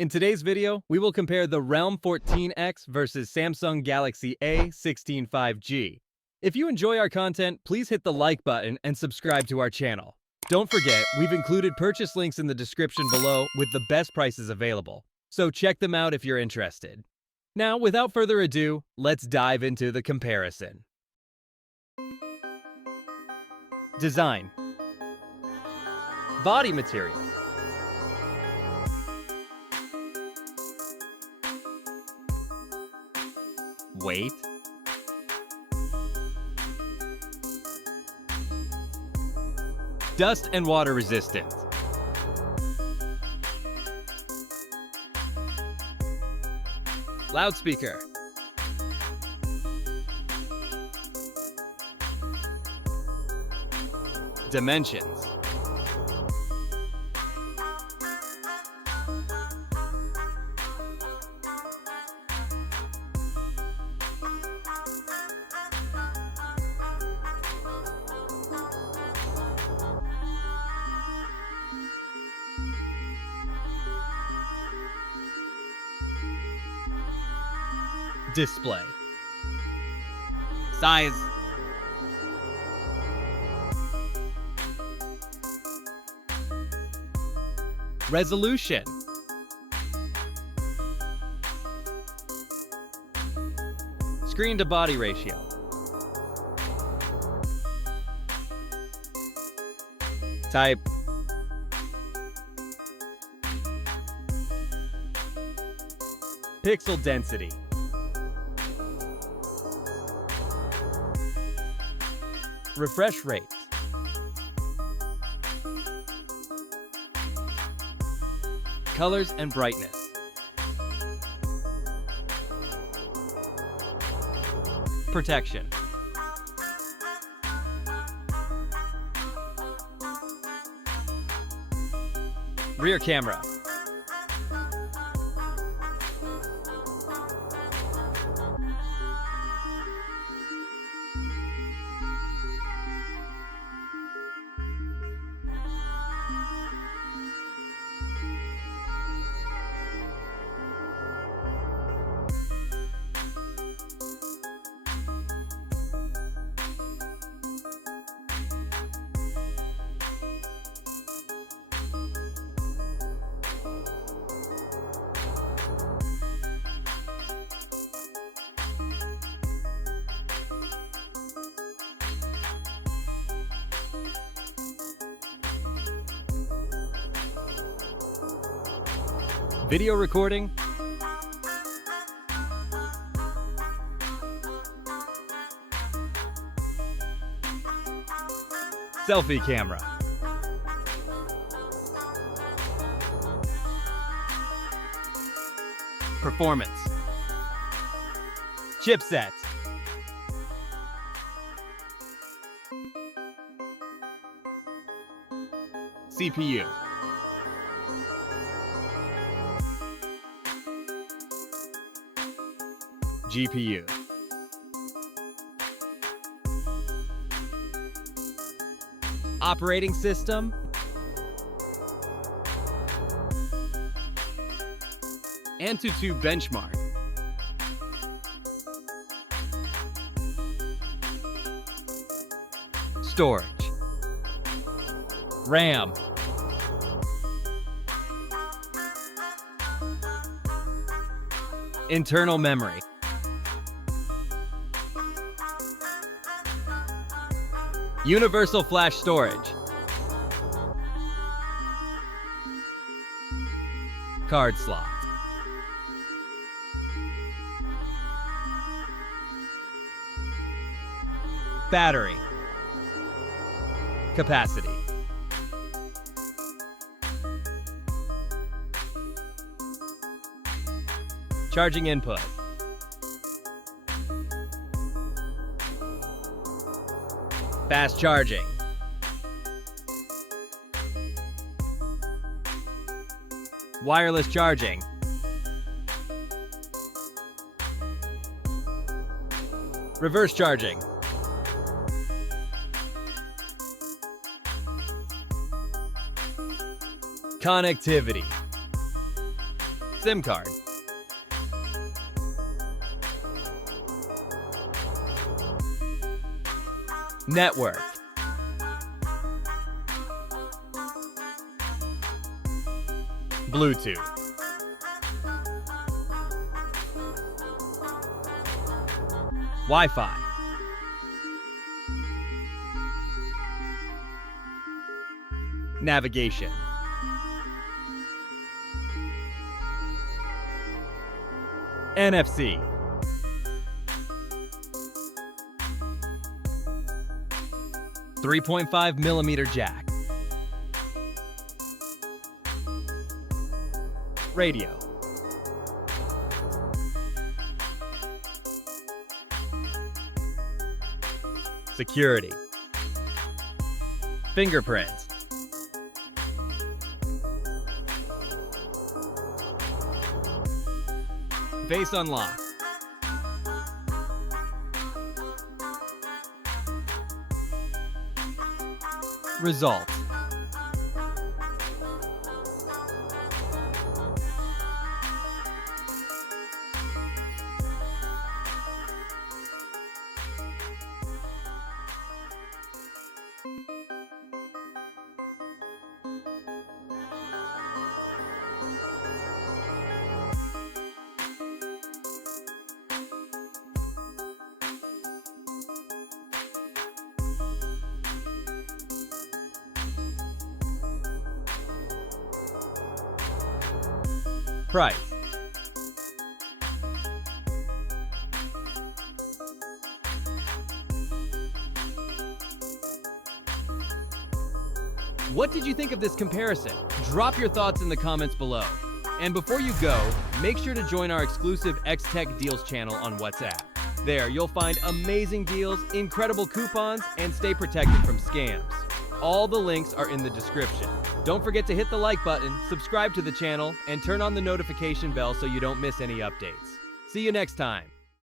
In today's video, we will compare the Realme 14x versus Samsung Galaxy A16 5G. If you enjoy our content, please hit the like button and subscribe to our channel. Don't forget, we've included purchase links in the description below with the best prices available, so check them out if you're interested. Now, without further ado, let's dive into the comparison. Design. Body material. Weight. Dust and water resistance. Loudspeaker. Dimensions. Display. Size. Resolution. Screen to body ratio. Type. Pixel density. Refresh rate. Colors and brightness. Protection. Rear camera. Video recording. Selfie camera. Performance. Chipset. CPU. GPU. Operating system. Antutu benchmark. Storage. RAM. Internal memory. Universal flash storage. Card slot. Battery. Capacity. Charging input. Fast charging. Wireless charging. Reverse charging. Connectivity. SIM card. Network. Bluetooth. Wi-Fi. Navigation. NFC. .3.5mm jack. Radio. Security. Fingerprints. Face unlock. Results. Price. What did you think of this comparison? Drop your thoughts in the comments below. And before you go, make sure to join our exclusive X-Tech Deals channel on WhatsApp. There, you'll find amazing deals, incredible coupons, and stay protected from scams. All the links are in the description. Don't forget to hit the like button, subscribe to the channel, and turn on the notification bell so you don't miss any updates. See you next time.